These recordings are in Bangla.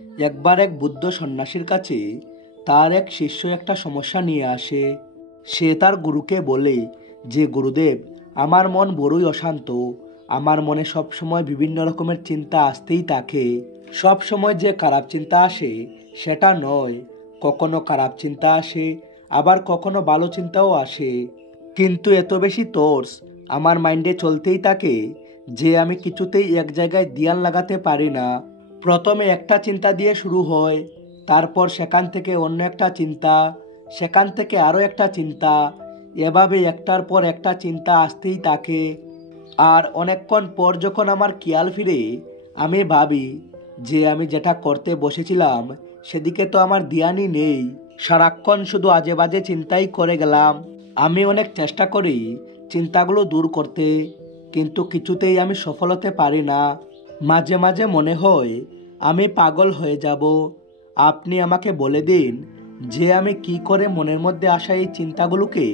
একবার এক বুদ্ধ সন্ন্যাসীর কাছে তার এক শিষ্য একটা সমস্যা নিয়ে আসে। সে তার গুরুকে বলে যে, গুরুদেব, আমার মন বড়ই অশান্ত। আমার মনে সবসময় বিভিন্ন রকমের চিন্তা আসতেই থাকে। সব সময় যে খারাপ চিন্তা আসে সেটা নয়, কখনো খারাপ চিন্তা আসে, আবার কখনো ভালো চিন্তাও আসে। কিন্তু এত বেশি থটস আমার মাইন্ডে চলতেই থাকে যে আমি কিছুতেই এক জায়গায় ধ্যান লাগাতে পারি না। প্রথমে একটা চিন্তা দিয়ে শুরু হয়, তারপর সেখান থেকে অন্য একটা চিন্তা, সেখান থেকে আরও একটা চিন্তা, এভাবে একটার পর একটা চিন্তা আসতেই থাকে। আর অনেকক্ষণ পর যখন আমার খেয়াল ফিরে, আমি ভাবি যে আমি যেটা করতে বসেছিলাম সেদিকে তো আমার ধ্যানই নেই, সারাক্ষণ শুধু আজে বাজে চিন্তাই করে গেলাম। আমি অনেক চেষ্টা করি চিন্তাগুলো দূর করতে, কিন্তু কিছুতেই আমি সফল হতে পারি না। মাঝে মাঝে মনে হয় আমি পাগল হয়ে যাব। আপনি আমাকে বলে দিন যে আমি কি করে মনের মধ্যে আসা এই চিন্তাগুলোকে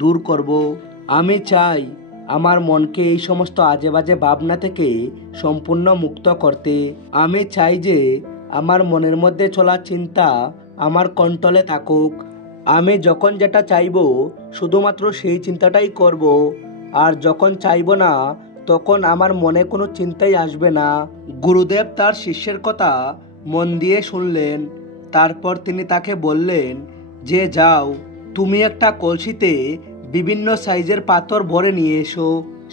দূর করব। আমি চাই আমার মনকে এই সমস্ত আজে বাজে ভাবনা থেকে সম্পূর্ণ মুক্ত করতে। আমি চাই যে আমার মনের মধ্যে চলা চিন্তা আমার কন্ট্রোলে থাকুক। আমি যখন যেটা চাইবো শুধুমাত্র সেই চিন্তাটাই করব, আর যখন চাইবো না তখন আমার মনে কোনো চিন্তাই আসবে না। গুরুদেব তার শিষ্যের কথা মন দিয়ে শুনলেন। তারপর তিনি তাকে বললেন যে, যাও, তুমি একটা কলসিতে বিভিন্ন সাইজের পাথর ভরে নিয়ে এসো।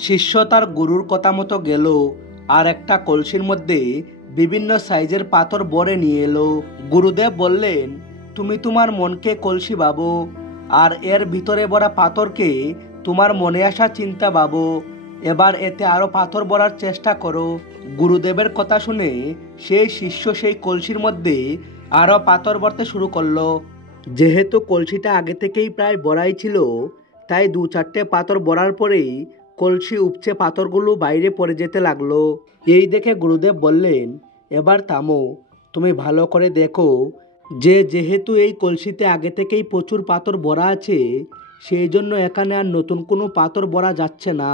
শিষ্য তার গুরুর কথা মতো গেল আর একটা কলসির মধ্যে বিভিন্ন সাইজের পাথর ভরে নিয়ে এলো। গুরুদেব বললেন, তুমি তোমার মনকে কলসি ভাবো, আর এর ভিতরে ভরা পাথরকে তোমার মনে আসা চিন্তা ভাবো। এবার এতে আরো পাথর ভরার চেষ্টা করো। গুরুদেবের কথা শুনে সেই শিষ্য সেই কলসির মধ্যে আরো পাথর ভরতে শুরু করলো। যেহেতু কলসিটা আগে থেকেই প্রায় ভরাই ছিল, তাই দু চারটে পাথর ভরার পরেই কলসি উপচে পাথরগুলো বাইরে পড়ে যেতে লাগলো। এই দেখে গুরুদেব বললেন, এবার থামো, তুমি ভালো করে দেখো যে যেহেতু এই কলসিতে আগে থেকেই প্রচুর পাথর ভরা আছে, সেই জন্য এখানে আর নতুন কোনো পাথর ভরা যাচ্ছে না।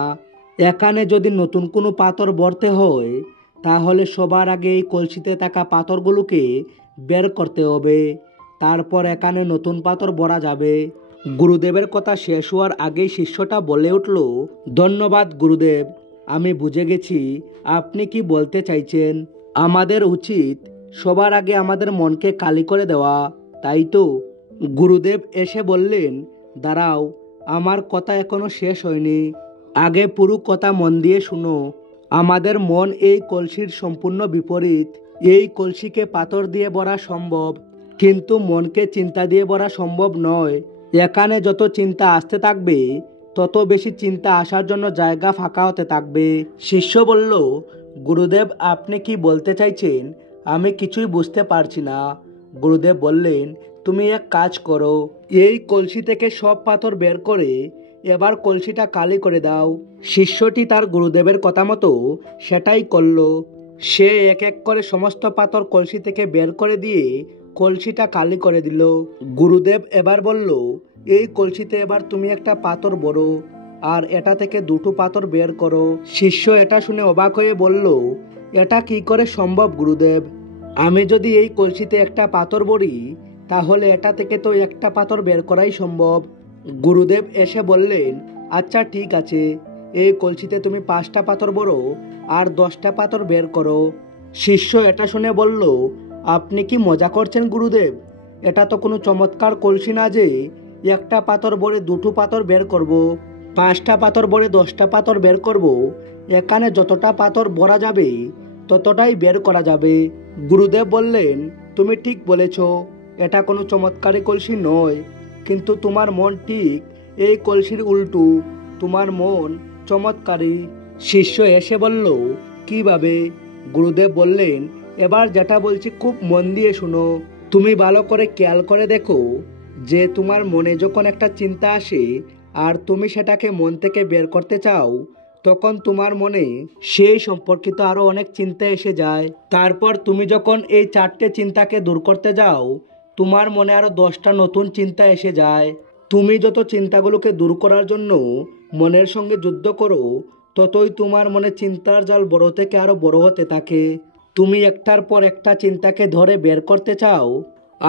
এখানে যদি নতুন কোনো পাথর ভরতে হয় তাহলে সবার আগে এই কলসিতে থাকা পাথরগুলোকে বের করতে হবে, তারপর এখানে নতুন পাথর ভরা যাবে। গুরুদেবের কথা শেষ হওয়ার আগেই শিষ্যটা বলে উঠল, ধন্যবাদ গুরুদেব, আমি বুঝে গেছি আপনি কি বলতে চাইছেন। আমাদের উচিত সবার আগে আমাদের মনকে খালি করে দেওয়া, তাই তো? গুরুদেব এসে বললেন, দাঁড়াও, আমার কথা এখনো শেষ হয়নি, আগে পুরো কথা মন দিয়ে শুনো। আমাদের মন এই কলসির সম্পূর্ণ বিপরীত। এই কলসিকে পাথর দিয়ে ভরা সম্ভব, কিন্তু মনকে চিন্তা দিয়ে ভরা সম্ভব নয়। এখানে যত চিন্তা আসতে থাকবে তত বেশি চিন্তা আসার জন্য জায়গা ফাঁকা হতে থাকবে। শিষ্য বলল, গুরুদেব, আপনি কি বলতে চাইছেন? আমি কিছুই বুঝতে পারছি না। গুরুদেব বললেন, তুমি এক কাজ করো, এই কলসি থেকে সব পাথর বের করে এবার কলসিটা খালি করে দাও। শিষ্যটি তার গুরুদেবের কথা মতো সেটাই করলো। সে এক এক করে সমস্ত পাথর কলসি থেকে বের করে দিয়ে কলসিটা খালি করে দিল। গুরুদেব এবার বলল, এই কলসিতে এবার তুমি একটা পাথর ভরো আর এটা থেকে দুটো পাথর বের করো। শিষ্য এটা শুনে অবাক হয়ে বলল, এটা কি করে সম্ভব গুরুদেব? আমি যদি এই কলসিতে একটা পাথর ভরি তাহলে এটা থেকে তো একটা পাথর বের করাই সম্ভব। গুরুদেব এসে বললেন, আচ্ছা ঠিক আছে, এই কলসিতে তুমি 5টা পাথর ভরো আর 10টা পাথর বের করো। শিষ্য এটা শুনে বলল, আপনি কি মজা করছেন গুরুদেব? এটা তো কোনো চমৎকার কলসি না যে একটা পাথর ভরে দুটো পাথর বের করব, 5টা পাথর ভরে 10টা পাথর বের করব। এখানে যতটা পাথর ভরা যাবে ততটাই বের করা যাবে। গুরুদেব বললেন, তুমি ঠিক বলেছ, এটা কোনো চমৎকারী কলসি নয়, কিন্তু তোমার মন ঠিক এই কলসির উল্টো, তোমার মন চমৎকারী। শিষ্য এসে বলল, কিভাবে? গুরুদেব বললেন, এবার যেটা বলছি খুব মন দিয়ে শুনো। তুমি ভালো করে খেয়াল করে দেখো যে তোমার মনে যখন একটা চিন্তা আসে আর তুমি সেটাকে মন থেকে বের করতে চাও, তখন তোমার মনে সেই সম্পর্কিত আরো অনেক চিন্তা এসে যায়। তারপর তুমি যখন এই 4টে চিন্তাকে দূর করতে যাও, তোমার মনে আরো 10টা নতুন চিন্তা এসে যায়। তুমি যত চিন্তাগুলোকে দূর করার জন্য মনের সঙ্গে যুদ্ধ করো, ততই তোমার মনে চিন্তার জাল বড় থেকে আরো বড় হতে থাকে। তুমি একটার পর একটা চিন্তাকে ধরে বের করতে চাও,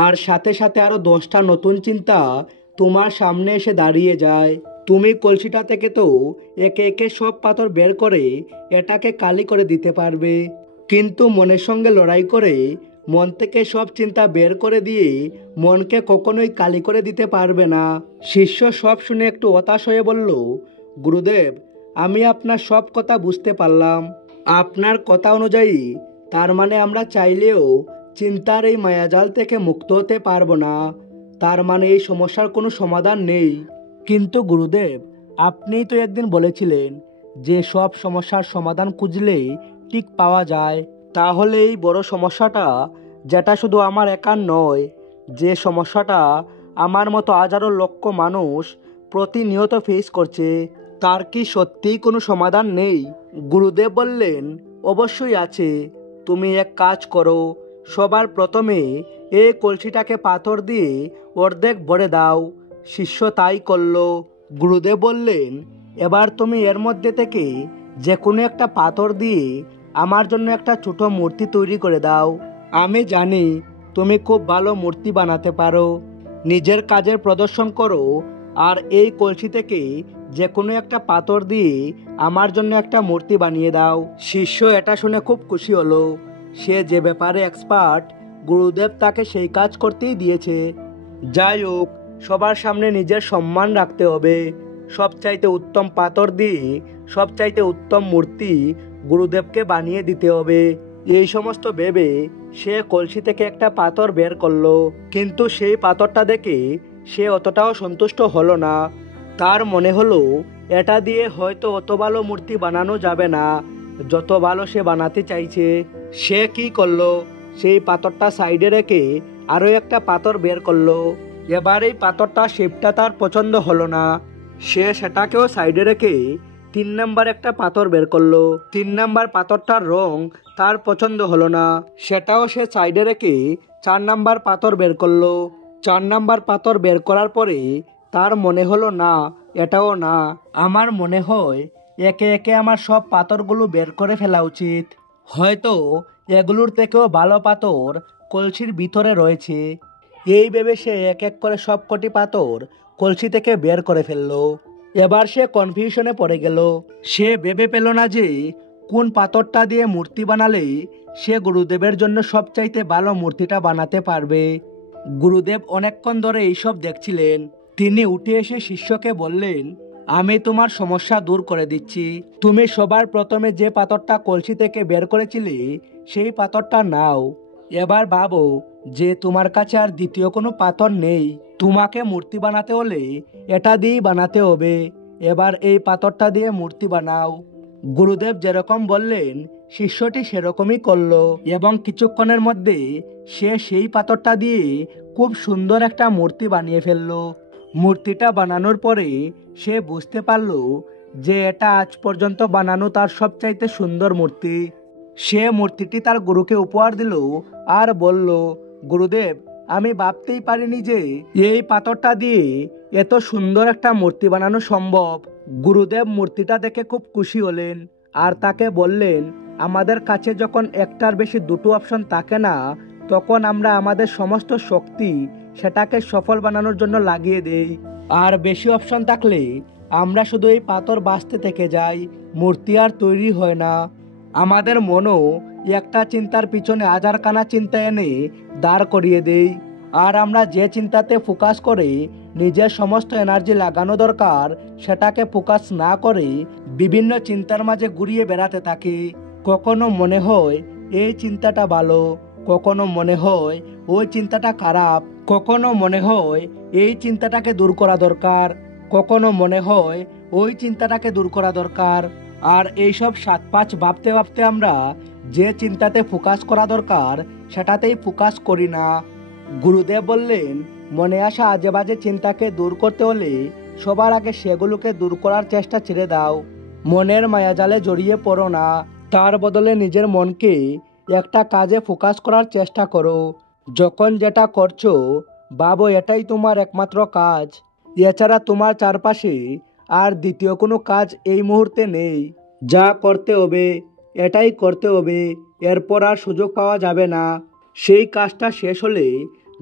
আর সাথে সাথে আরো 10টা নতুন চিন্তা তোমার সামনে এসে দাঁড়িয়ে যায়। তুমি কলসিটা থেকে তো একে একে সব পাথর বের করে এটাকে কালি করে দিতে পারবে, কিন্তু মনের সঙ্গে লড়াই করে মন থেকে সব চিন্তা বের করে দিয়ে মনকে কখনোই কালি করে দিতে পারবে না। শিষ্য সব শুনে একটু হতাশ হয়ে বলল, গুরুদেব, আমি আপনার সব কথা বুঝতে পারলাম। আপনার কথা অনুযায়ী তার মানে আমরা চাইলেও চিন্তার এই মায়াজাল থেকে মুক্ত হতে পারবো না। তার মানে এই সমস্যার কোনো সমাধান নেই। কিন্তু গুরুদেব, আপনিই তো একদিন বলেছিলেন যে সব সমস্যার সমাধান খুঁজলেই ঠিক পাওয়া যায়। তাহলে এই বড় সমস্যাটা, যেটা শুধু আমার একার নয়, যে সমস্যাটা আমার মতো হাজারো লক্ষ মানুষ প্রতিনিয়ত ফেস করছে, তার কি সত্যিই কোনো সমাধান নেই? গুরুদেব বললেন, অবশ্যই আছে। তুমি এক কাজ করো, সবার প্রথমে এই কলসিটাকে পাথর দিয়ে অর্ধেক ভরে দাও। শিষ্য তাই করলো। গুরুদেব বললেন, এবার তুমি এর মধ্যে থেকে যে কোনো একটা পাথর দিয়ে আমার জন্য একটা ছোট মূর্তি তৈরি করে দাও। আমি জানি তুমি খুব ভালো মূর্তি বানাতে পারো। নিজের কাজের প্রদর্শন করো, আর এই কলসি থেকে যে কোনো একটা পাথর দিয়ে আমার জন্য একটা মূর্তি বানিয়ে দাও। শিষ্য এটা শুনে খুব খুশি হলো। সে যে ব্যাপারে এক্সপার্ট, গুরুদেব তাকে সেই কাজ করতেই দিয়েছে। যাই হোক, সবার সামনে নিজের সম্মান রাখতে হবে। সবচাইতে উত্তম পাথর দিয়ে সবচাইতে উত্তম মূর্তি গুরুদেবকে বানিয়ে দিতে হবে। এই সমস্ত ভেবে সে কলসি থেকে একটা পাথর বের করলো, কিন্তু সেই পাথরটা দেখে সে অতটাও সন্তুষ্ট হলো না। তার মনে হলো এটা দিয়ে হয়তো অত ভালো মূর্তি বানানো যাবে না যত ভালো সে বানাতে চাইছে। সে কি করলো, সেই পাথরটা সাইডে রেখে আরো একটা পাথর বের করলো। এবার এই পাথরটা শেপটা তার পছন্দ হলো না। সে সেটাকেও সাইডে রেখে 3 নাম্বার একটা পাথর বের করলো। 3 নাম্বার পাথরটার রং তার পছন্দ হলো না। সেটাও সে সাইডে রেখে 4 নাম্বার পাথর বের করলো। 4 নাম্বার পাথর বের করার পরে তার মনে হলো, না, এটাও না। আমার মনে হয় একে একে আমার সব পাথরগুলো বের করে ফেলা উচিত। হয়তো এগুলোর থেকেও ভালো পাথর কলসির ভিতরে রয়েছে। এই ভেবে সে এক এক করে সব কটি পাথর কলসি থেকে বের করে ফেললো। এবার সে কনফিউশনে পড়ে গেল। সে ভেবে পেল না যে কোন পাথরটা দিয়ে মূর্তি বানালে সে গুরুদেবের জন্য সবচাইতে ভালো মূর্তিটা বানাতে পারবে। গুরুদেব অনেকক্ষণ ধরে এইসব দেখছিলেন। তিনি উঠে এসে শিষ্যকে বললেন, আমি তোমার সমস্যা দূর করে দিচ্ছি। তুমি সবার প্রথমে যে পাথরটা কলসি থেকে বের করেছিলে সেই পাথরটা নাও। এবার ভাবো যে তোমার কাছে আর দ্বিতীয় কোনো পাথর নেই। তোমাকে মূর্তি বানাতে হলে এটা দিয়েই বানাতে হবে। এবার এই পাথরটা দিয়ে মূর্তি বানাও। গুরুদেব যেরকম বললেন শিষ্যটি সেরকমই করলো, এবং কিছুক্ষণের মধ্যে সে সেই পাথরটা দিয়ে খুব সুন্দর একটা মূর্তি বানিয়ে ফেললো। মূর্তিটা বানানোর পরে সে বুঝতে পারলো যে এটা আজ পর্যন্ত বানানো তার সবচাইতে সুন্দর মূর্তি। সে মূর্তিটি তার গুরুকে উপহার দিল আর বলল, গুরুদেব, আমি ভাবতেই পারিনি যে এই পাথরটা দিয়ে এত সুন্দর একটা মূর্তি বানানো সম্ভব। গুরুদেব মূর্তিটা দেখে খুব খুশি হলেন আর তাকে বললেন, আমাদের কাছে যখন একটার বেশি দুটো অপশন থাকে না, তখন আমরা আমাদের সমস্ত শক্তি সেটাকে সফল বানানোর জন্য লাগিয়ে দেই। আর বেশি অপশন থাকলে আমরা শুধু এই পাথর বাঁচতে থেকে যাই, মূর্তি আর তৈরি হয় না। আমাদের মনও একটা চিন্তার পিছনে হাজারখানা চিন্তা এনে দাঁড় করিয়ে দেই, আর আমরা যে চিন্তাতে ফোকাস করে নিজের সমস্ত এনার্জি লাগানো দরকার সেটাকে ফোকাস না করে বিভিন্ন চিন্তার মাঝে ঘুরিয়ে বেড়াতে থাকি। কখনো মনে হয় এই চিন্তাটা ভালো, কখনো মনে হয় ওই চিন্তাটা খারাপ, কখনো মনে হয় এই চিন্তাটাকে দূর করা দরকার, কখনো মনে হয় ওই চিন্তাটাকে দূর করা দরকার। আর এইসব 7-5 ভাবতে ভাবতে আমরা যে চিন্তাতে ফোকাস করা দরকার সেটাতেই ফোকাস করি না। গুরুদেব বললেন, মনে আসা আজে বাজে চিন্তাকে দূর করতে হলে সবার আগে সেগুলোকে দূর করার চেষ্টা ছেড়ে দাও। মনের মায়াজালে জড়িয়ে পড়ো না, তার বদলে নিজের মনকে একটা কাজে ফোকাস করার চেষ্টা করো। যখন যেটা করছো ভাবো এটাই তোমার একমাত্র কাজ। এছাড়া তোমার চারপাশে আর দ্বিতীয় কোনো কাজ এই মুহূর্তে নেই। যা করতে হবে এটাই করতে হবে, এরপর আর সুযোগ পাওয়া যাবে না। সেই কাজটা শেষ হলে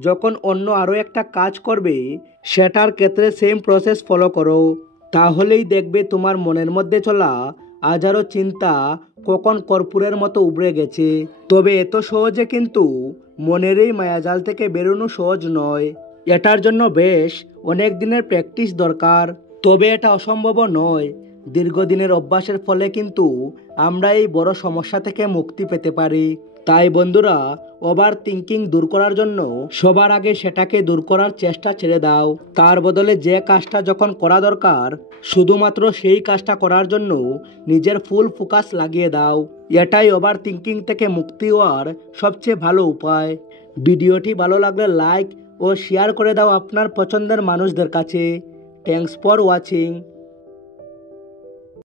যখন অন্য আরও একটা কাজ করবে সেটার ক্ষেত্রে সেম প্রসেস ফলো করো। তাহলেই দেখবে তোমার মনের মধ্যে চলা হাজারো চিন্তা কখন কর্পূরের মতো উবড়ে গেছে। তবে এত সহজে কিন্তু মনের এই মায়াজাল থেকে বেরোনো সহজ নয়। এটার জন্য বেশ অনেক দিনের প্র্যাকটিস দরকার। তবে এটা অসম্ভবও নয়। দীর্ঘদিনের অভ্যাসের ফলে কিন্তু আমরা এই বড় সমস্যা থেকে মুক্তি পেতে পারি। তাই বন্ধুরা, ওভার থিঙ্কিং দূর করার জন্য সবার আগে সেটাকে দূর করার চেষ্টা ছেড়ে দাও। তার বদলে যে কাজটা যখন করা দরকার শুধুমাত্র সেই কাজটা করার জন্য নিজের ফুল ফোকাস লাগিয়ে দাও। এটাই ওভার থিঙ্কিং থেকে মুক্তি হওয়ার সবচেয়ে ভালো উপায়। ভিডিওটি ভালো লাগলে লাইক ও শেয়ার করে দাও আপনার পছন্দের মানুষদের কাছে। Thanks for watching.